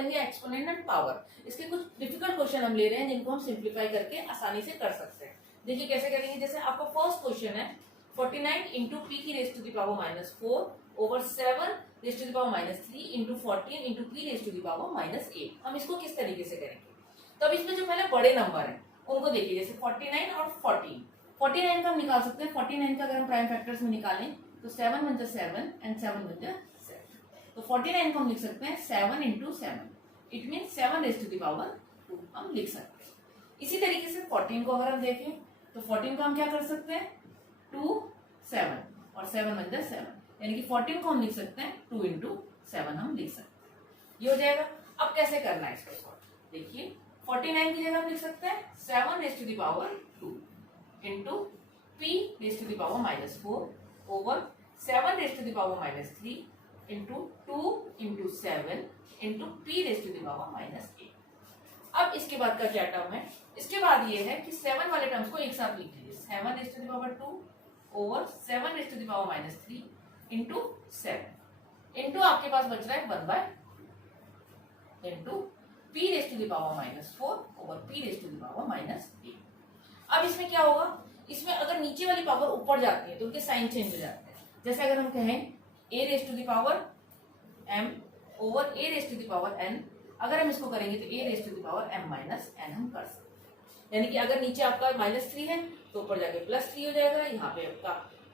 पढ़ेंगे exponent and power. इसके कुछ डिफिकल्ट क्वेश्चन हम ले रहे हैं जिनको हम सिंप्लीफाई करके आसानी से कर सकते हैं। देखिए कैसे करेंगे, जैसे आपका फर्स्ट क्वेश्चन है 49 इंटू पी की raise to the power -4 over 7 raise to the power -3 into 14 into P raise to the power -8। हम इसको किस तरीके से करेंगे, तो अब इसमें जो पहले बड़े नंबर है उनको देखिए, जैसे 49 और 14। 49 का हम निकाल सकते हैं, 49 का अगर हम प्राइम फैक्टर्स में निकालें तो 7 × 7 एंड 7 × 7। तो 49 को हम लिख सकते हैं 7 × 7, it mean 7 raise to the power 2 हम लिख सकते हैं। इसी तरीके से 14 को अगर हम देखें तो 14 को हम क्या कर सकते हैं 2 7 और 7 × 7, यानी कि 14 को हम लिख सकते हैं 2 × 7 हम लिख सकते हैं, ये हो जाएगा। अब कैसे करना है इसको सॉल्व, देखिए 49 की जगह हम लिख सकते हैं 7 raise to the power 2 into p raise to the power -4 over 7 raise to the power -3 into 2 into 7 into p raise to the power -8। अब इसके बाद का क्या टर्म है, इसके बाद ये है कि 7 वाले टर्म्स को एक साथ लिख लीजिए, 7 raise to the power 2 over 7 raise to the power -3 into 7 into आपके पास बच रहा है 1 into p raise to the power -4 over p raise to the power -8। अब इसमें क्या होगा, इसमें अगर नीचे वाली पावर ऊपर जाती है तो उनके साइन चेंज हो जाते हैं। जैसे अगर हम कहें a raise to the power m over a raise to the power n, अगर हम इसको करेंगे तो a raise to the power m - n हम कर सकते हैं। यानी कि अगर नीचे आपका -3 है तो ऊपर जाके +3 हो जाएगा, यहाँ पे आपका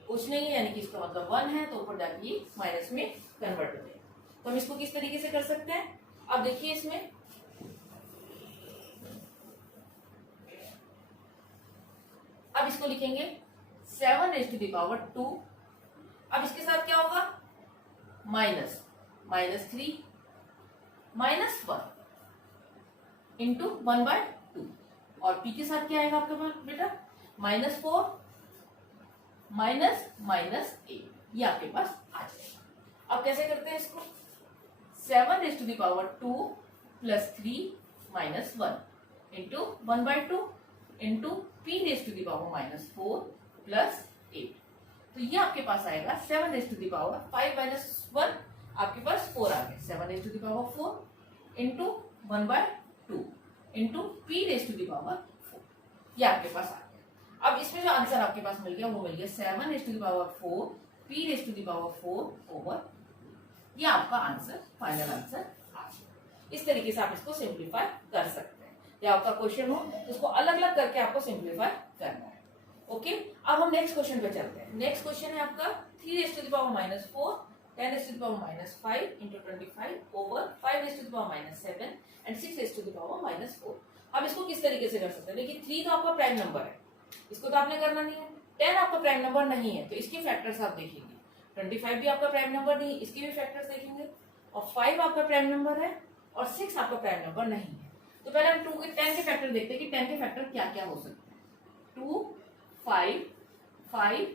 कुछ नहीं है यानी कि इसका मतलब 1 है तो ऊपर जाके ये माइनस में कन्वर्ट हो जाएगा। तो हम इसको किस तरीके से कर सकते हैं, अब देखिए इसमें अब इसको लिखेंगे 7 रेज़ टू द पावर 2। अब इसके साथ क्या होगा -3 -1 इंटू 1/2 और p के साथ क्या आएगा आपके पास बेटा -4 -8, ये आपके पास आ जाएगा। अब कैसे करते हैं इसको, 7 raise to the power 2 + 3 -1 into 1/2 into p raise to the power -4 + 8। तो ये आपके पास आएगा 7 रेज़ टू द पावर 5 - 1 आपके पास 4 आ गया, 7 raise to the power 4 into 1/2 into p raise to the power 4, ये आपके पास आ गया। अब इसमें जो आंसर आपके पास मिल गया वो मिल गया 7 raise to the power 4 p raise to the power 4 over, ये आपका आंसर फाइनल आंसर आ गया। इस तरीके से आप इसको सिंप्लीफाई कर सकते हैं, या आपका क्वेश्चन हो तो उसको अलग अलग करके आपको सिंप्लीफाई करना है। ओके, अब हम नेक्स्ट क्वेश्चन पे चलते हैं। नेक्स्ट क्वेश्चन है आपका 3 raise to the power -4 10 raise to the power -5 into 25 over 5 raise to the power -7 and 6 raise to the power -4। अब इसको किस तरीके से कर सकते हैं, देखिए 3 तो आपका प्राइम नंबर है, इसको तो आपने करना नहीं है। 10 आपका प्राइम नंबर नहीं है तो इसके फैक्टर्स आप देखेंगे, 25 भी आपका प्राइम नंबर नहीं है, इसके भी फैक्टर्स देखेंगे, और 5 आपका प्राइम नंबर है और 6 आपका प्राइम नंबर नहीं है। तो पहले हम 2 के 10 के फैक्टर देखते हैं कि 10 के फैक्टर क्या क्या हो सकते हैं। 2 5 5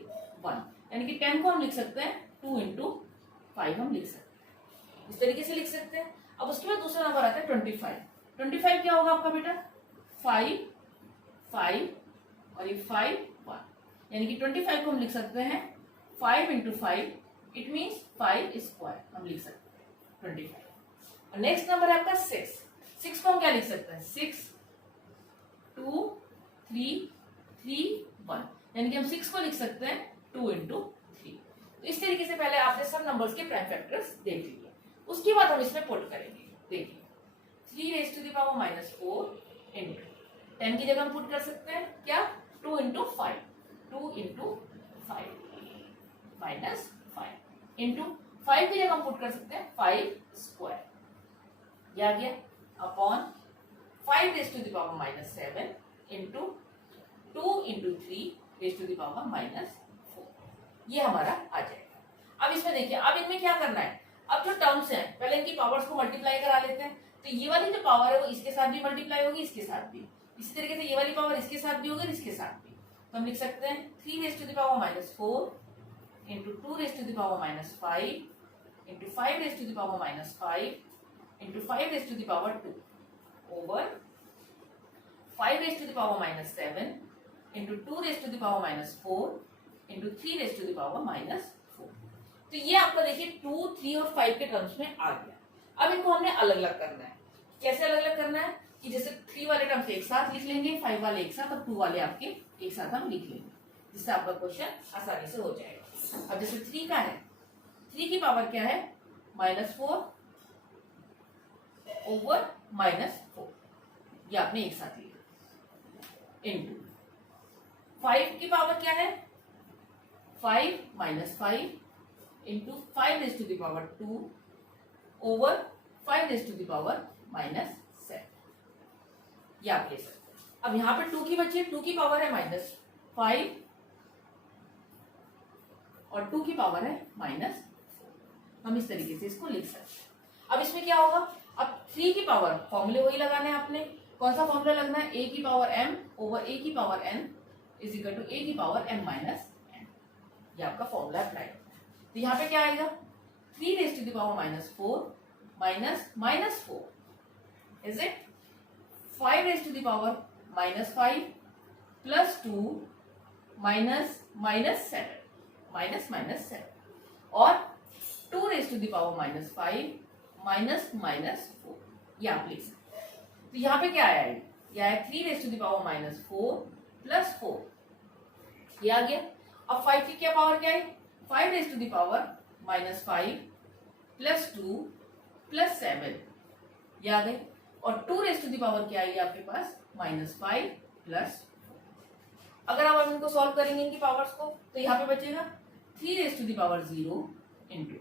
1, यानी कि 10 को हम लिख सकते हैं 2 × 5 हम लिख सकते हैं, इस तरीके से लिख सकते हैं। अब उसके बाद दूसरा नंबर आता है 25। 25 क्या होगा आपका बेटा 5 5 और ये 5 1, यानी कि 25 को हम लिख सकते हैं 5 × 5, इट मीन्स 5 स्क्वायर हम लिख सकते हैं 25। और नेक्स्ट नंबर है आपका 6। 6 को हम क्या लिख सकते हैं 6 2 3 3 1, यानी कि हम 6 को लिख सकते हैं 2 × 3। तो इस तरीके से पहले आपने सब नंबर्स के प्राइम फैक्टर्स देख लिए, उसके बाद हम इसमें पुट करेंगे। देखिए 3 raise to the power -4 into 10 की जगह हम पुट कर सकते हैं क्या 2 × 5 2 × 5 -5 इंटू 5 की जगह हम पुट कर सकते हैं 5 स्क्वायर, ये आ गया upon 5 raise to the power -7 into 2 × 3 raise to the power -4, ये हमारा आ जाएगा। अब इसमें देखिए, अब इनमें क्या करना है, अब जो टर्म्स हैं पहले इनकी पावर्स को मल्टीप्लाई करा लेते हैं। तो ये वाली जो पावर है वो इसके साथ भी मल्टीप्लाई होगी, इसके साथ भी, इसी तरीके से ये वाली पावर इसके साथ भी होगी, इसके साथ भी। तो हम लिख सकते हैं 3 raise to the power -4 into 2 raise to the power -5 into 5 raise to the power -5 into 5 raise to the power 2 over 5 raise to the power -7 into 2 raise to the power -4 into 3 raise to the power -4। तो ये आपका देखिए 2 3 और 5 के terms में आ गया। अब इनको हमने अलग अलग करना है। कैसे अलग अलग करना है कि जैसे 3 वाले टर्म्स एक साथ लिख लेंगे, 5 वाले एक साथ और 2 वाले आपके एक साथ हम लिख लेंगे, जिससे आपका क्वेश्चन आसानी से हो जाएगा। अब जैसे 3 का है, 3 की पावर क्या है -4 ओवर -4, ये आपने एक साथ लिखा। इनटू 5 की पावर क्या है 5 -5 into 5 raise to the power 2 over 5 raise to the power -7, ये आप ले सकते हैं। अब यहां पे 2 की बची है, 2 की पावर है -5 और 2 की पावर है -4, हम इस तरीके से इसको लिख सकते हैं। अब इसमें क्या होगा, अब 3 की पावर फॉर्मूले वही लगाने हैं आपने। कौन सा फॉर्मूला लगना है, a की पावर m ओवर a की power n is equal to a की पावर m माइनस n, ये आपका फॉर्मूला अप्लाई होता है। तो यहाँ पे क्या आएगा 3 raise to the power -4 minus -4 is it 5 raise to the power -5 plus 2 -7 और 2 रेज़ टू द पावर -5 -4, ये आप लिख सकते हैं। तो यहाँ पे क्या आया, ये आया 3 raise to the power -4 plus 4, ये आ गया। अब 5 की क्या पावर क्या है 5 raise to the power -5 plus 2 plus 7, ये आ गए। और 2 रेज़ टू द पावर क्या आएगी आपके पास -5 प्लस 4। अगर आप इनको सॉल्व करेंगे इनकी पावर्स को, तो यहाँ पे बचेगा 3 raise to the power 0 into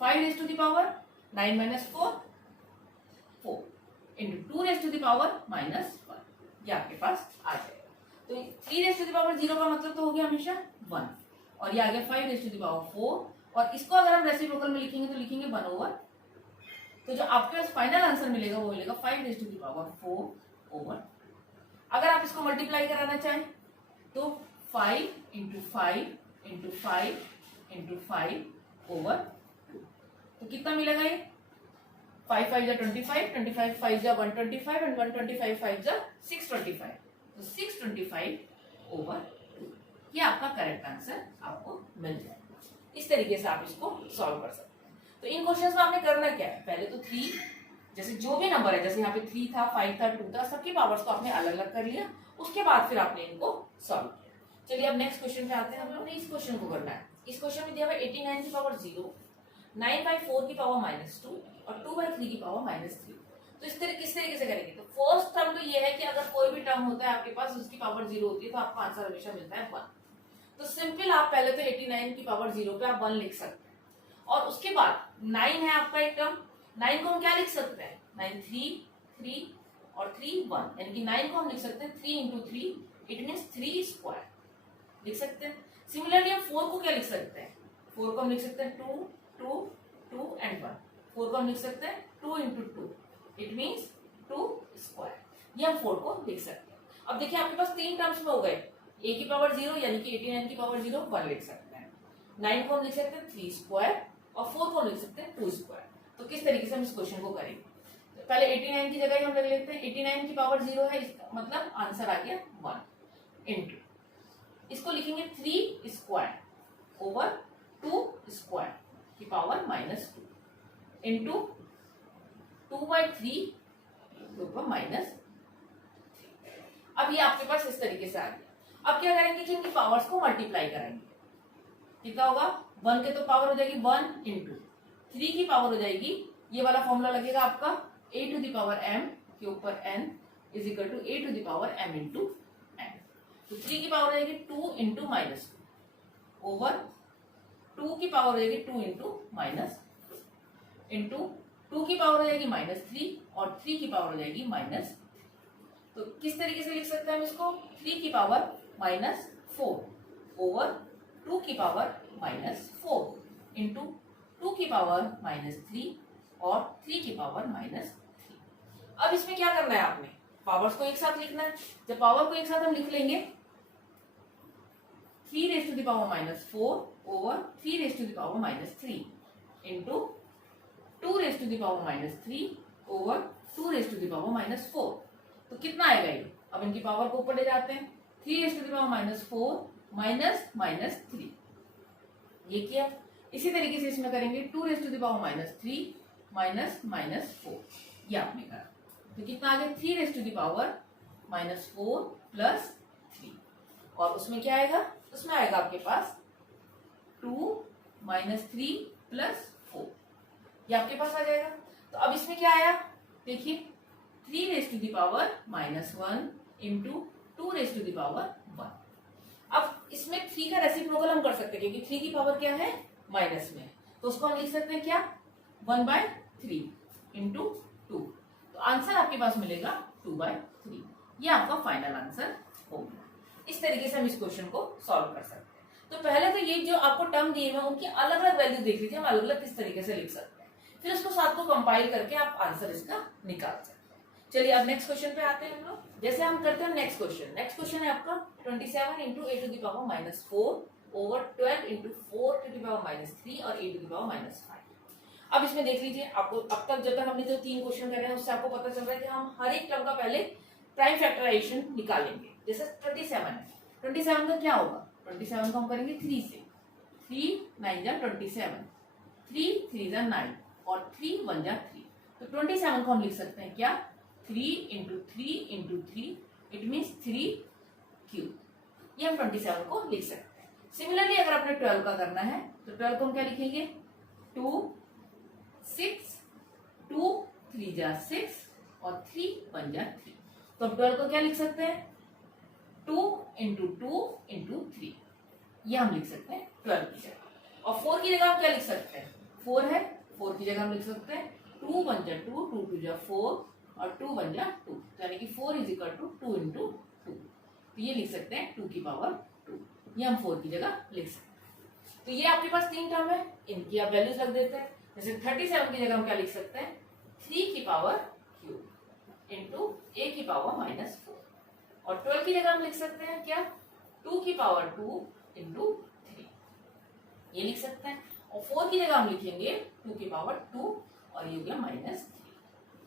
5 raise to the power 9 minus 4 into 2 raise to the power -1, ये आपके पास आ जाएगा। तो 3 रेज़ टू द पावर 0 का मतलब तो हो गया हमेशा 1, और ये आ गया 5 रेज़ टू द पावर 4, और इसको अगर हम रेसिप्रोकल में लिखेंगे तो लिखेंगे 1 ओवर। तो जो आपके पास फाइनल आंसर मिलेगा वो मिलेगा 5 raise to the power 4 over. अगर आप इसको मल्टीप्लाई कराना चाहें तो 5 इंटू 5 इंटू 5 इंटू 5 ओवर 2, तो कितना मिलेगा ये 5 5 जा 25, 25 5 जा 125 एंड 125 5 जा 625, तो 625 ओवर 2, ये आपका करेक्ट आंसर आपको मिल जाएगा। इस तरीके से आप इसको सॉल्व कर सकते हैं। तो इन क्वेश्चंस में आपने करना क्या है, पहले तो 3 जैसे जो भी नंबर है, जैसे यहाँ पे 3 था 5 था 2 था, सबकी पावर्स को आपने अलग अलग कर लिया, उसके बाद फिर आपने इनको सॉल्व किया। चलिए अब नेक्स्ट क्वेश्चन पे आते हैं। हम लोग ने इस क्वेश्चन को करना है। इस क्वेश्चन में दिया हुआ 89 की पावर 0, 9/4 की पावर -2 और 2/3 की पावर -3। तो इस तरह किस तरीके से करेंगे, तो फर्स्ट टर्म तो ये है कि अगर कोई भी टर्म होता है आपके पास उसकी पावर 0 होती है तो आपको आंसर हमेशा मिलता है 1। तो सिंपल आप पहले तो 89 की पावर 0 पे आप 1 लिख सकते हैं, और उसके बाद 9 है आपका एक टर्म, 9 को हम क्या लिख सकते हैं 9 3 और 3 1, यानी कि 9 को हम लिख सकते हैं 3 इंटू 3, इट मीन्स 3 स्क्वायर लिख सकते हैं। सिमिलरली हम 4 को क्या लिख सकते हैं, 4 को हम लिख सकते हैं 2 2 2 एंड 1, 4 को हम लिख सकते हैं 2 इंटू 2, इट मीन्स 2 स्क्वायर, ये हम 4 को लिख सकते हैं। अब देखिए आपके पास 3 टर्म्स में हो गए, a की पावर 0 यानी कि 89 की पावर 0 1 लिख सकते हैं, 9 को हम लिख सकते हैं 3 स्क्वायर और 4 को हम लिख सकते हैं 2 स्क्वायर। तो किस तरीके से हम इस क्वेश्चन को करेंगे, तो पहले 89 की जगह हम रख लेते हैं 89 की पावर 0 है, इसका मतलब आंसर आ गया 1 इंटू, इसको लिखेंगे 3 स्क्वायर ओवर 2 स्क्वायर की पावर -2 इंटू 2/3 के ऊपर -3। अब ये आपके पास इस तरीके से आ गया। अब क्या करेंगे कि इनकी पावर्स को मल्टीप्लाई करेंगे, कितना होगा 1 के तो पावर हो जाएगी 1 इंटू 3 की पावर हो जाएगी, ये वाला फॉर्मूला लगेगा आपका a to the power m के ऊपर n is equal to a to the power m into n। तो 3 की पावर हो जाएगी 2 इंटू -2 ओवर 2 की पावर हो जाएगी 2 इंटू -2 इंटू 2 की पावर हो जाएगी -3 और 3 की पावर हो जाएगी -3। तो किस तरीके से लिख सकते हैं हम इसको, 3 की पावर -4 ओवर 2 की पावर -4 इंटू 2 की पावर -3 और 3 की पावर -3। अब इसमें क्या करना है, आपने पावर्स को एक साथ लिखना है। जब पावर को एक साथ हम लिख लेंगे 3 raise to the power -4 over 3 raise to the power -3 into 2 raise to the power -3 over 2 raise to the power -4। तो कितना आएगा ये, अब इनकी पावर को ऊपर ले जाते हैं, 3 रेज़ टू द पावर -4 -3, ये किया। इसी तरीके से इसमें करेंगे 2 रेज़ टू द पावर -3 -4, ये आपने करा। तो कितना आ गया 3 raise to the power -4 plus 3, और उसमें क्या आएगा, उसमें आएगा आपके पास 2 - 3 प्लस 4, ये आपके पास आ जाएगा। तो अब इसमें क्या आया, देखिए 3 raise to the power -1 into 2 raise to the power 1। अब इसमें 3 का रेसिप्रोकल हम कर सकते हैं, क्योंकि 3 की पावर क्या है, माइनस में, तो उसको हम लिख सकते हैं क्या, 1/3 इंटू 2। तो आंसर आपके पास मिलेगा 2/3। ये आपका फाइनल आंसर होगा। इस तरीके से हम इस क्वेश्चन को सॉल्व कर सकते हैं। तो पहले तो ये जो आपको टर्म दिए हुए उनकी अलग अलग वैल्यू देख लीजिए, हम अलग अलग किस तरीके से लिख सकते हैं, फिर उसको साथ को कंपाइल करके आप आंसर इसका निकाल सकते हैं। चलिए अब नेक्स्ट क्वेश्चन पे आते हैं हम लोग। जैसे हम करते हैं नेक्स्ट क्वेश्चन है आपका 27 into a to the power -4 over 12 into 4 to the power -3 और ए टू द पावर -5। अब इसमें देख लीजिए, आपको अब तक जब तक हमने जो 3 क्वेश्चन करे हैं उससे आपको पता चल रहा है कि हम हर एक टर्म का पहले प्राइम फैक्टराइजेशन निकालेंगे। जैसे 27 है, 27 का क्या होगा, 27 को हम करेंगे 3 से, 3 9 जा 27, 3 3 जा 9 और 3 1 जा 3। तो 27 को हम लिख सकते हैं क्या, 3 into 3 into 3, it means 3 cube. ये हम 27 को लिख सकते हैं। सिमिलरली अगर आपने 12 का करना है तो 12 को हम क्या लिखेंगे, 2 6 2 3 जा 6 और 3 1 जा 3। तो अब 12 को क्या लिख सकते हैं, 2 इंटू 2 इंटू 3, ये हम लिख सकते हैं 12 की जगह। और 4 की जगह आप क्या लिख सकते हैं, 4 है, 4 की जगह हम लिख सकते हैं 2 1 जा 2 2 2 जा 4 और 2 1 जा 2, यानी कि 4 = 2 इंटू 2। तो ये लिख सकते हैं 2 की पावर 2, ये हम 4 की जगह लिख सकते हैं। तो ये आपके पास 3 टर्म है, इनकी आप वैल्यूज रख देते हैं। जैसे 37 की जगह हम क्या लिख सकते हैं, 3 की पावर क्यूब इंटू ए की पावर -4, और 12 की जगह हम लिख सकते हैं क्या, 2 की पावर 2 इंटू 3, ये लिख सकते हैं। और 4 की जगह हम लिखेंगे 2 की पावर 2 और ये हो गया -3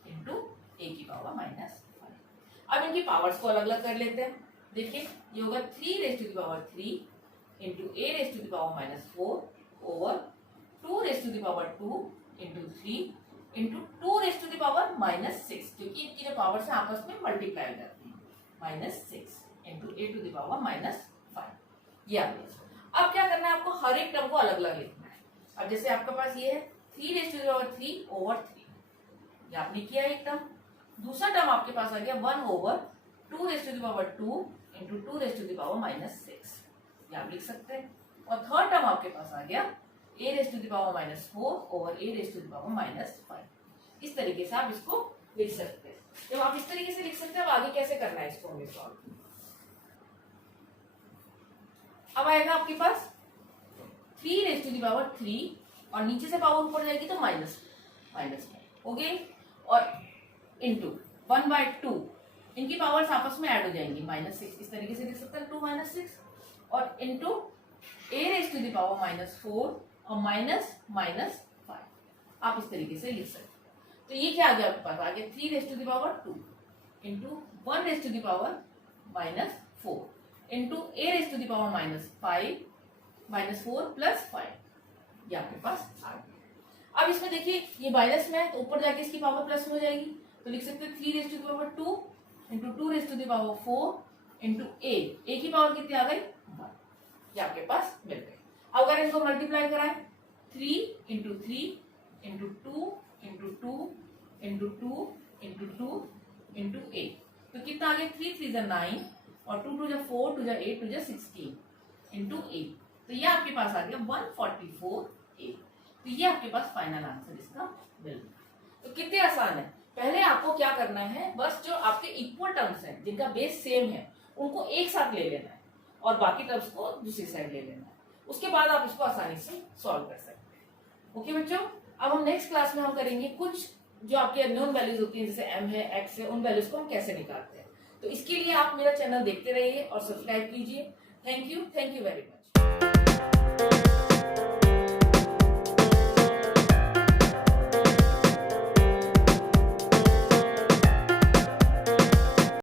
इंटू ए की पावर -5। अब इनकी पावर्स को अलग अलग कर लेते हैं। देखिए ये होगा 3 raise to the power 3 into a raise to the power -4 over 2 raise to the power 2 into 3 into 2 raise to the power -6, क्योंकि इनकी जो पावर्स है आपस में मल्टीप्लाई हो जाती है, -6 into a to the power -5। ये अब क्या करना है, आपको हर एक टर्म को अलग अलग लिखना है। अब जैसे आपके पास ये है 3 raise to the power 3 over 3, ये आपने किया एक टर्म। दूसरा टर्म आपके पास आ गया 1 over 2 raise to the power 2 into 2 raise to the power -6, ये आप लिख सकते हैं। और थर्ड टर्म आपके पास आ गया a raise to the power -4 over a raise to the power -5। इस तरीके से आप इसको लिख सकते हैं। जब आप इस तरीके से लिख सकते हैं, अब आगे कैसे करना है इसको हमें सॉल्व। अब आएगा आपके पास 3 रेज टू द पावर 3 और नीचे से पावर ऊपर जाएगी तो माइनस हो गई, और इंटू 1/2, इनकी पावर्स आपस में ऐड हो जाएंगी -6, इस तरीके से लिख सकते हैं 2 - 6, और into a raise to the power -4 और -5, आप इस तरीके से लिख सकते हैं। तो ये क्या आ गया आपके पास, आ गया 3 raise to the power 2 into 1 raise to the power -4 into a raise to the power -4 plus 5, ये आपके पास आ गया। अब इसमें देखिए ये माइनस में है तो ऊपर जाके इसकी पावर प्लस में हो जाएगी, तो लिख सकते हैं 3 raise to the power 2 into 2 raise to the power 4 into A की पावर कितनी आ गई 1, ये आपके पास मिल गई। अब अगर इनको मल्टीप्लाई कराएं 3 into 3 into 2 into 2 into 2 into 2 into A, तो कितना आ गया 3 3 जा 9 और 2 2 जा 4 2 जा 8 2 जा 16 इंटू ए, तो ये आपके पास आ गया 144 ए। तो ये आपके पास फाइनल आंसर इसका मिल गया। तो कितने आसान है। पहले आपको क्या करना है, बस जो आपके इक्वल टर्म्स हैं जिनका बेस सेम है उनको एक साथ ले लेना है और बाकी टर्म्स को दूसरी साइड ले लेना है, उसके बाद आप इसको आसानी से सॉल्व कर सकते हैं। ओके बच्चों, अब हम नेक्स्ट क्लास में हम करेंगे कुछ जो आपकी अननोन वैल्यूज होती हैं, जैसे m है x है, उन वैल्यूज को हम कैसे निकालते हैं। तो इसके लिए आप मेरा चैनल देखते रहिए और सब्सक्राइब कीजिए। Thank you very much.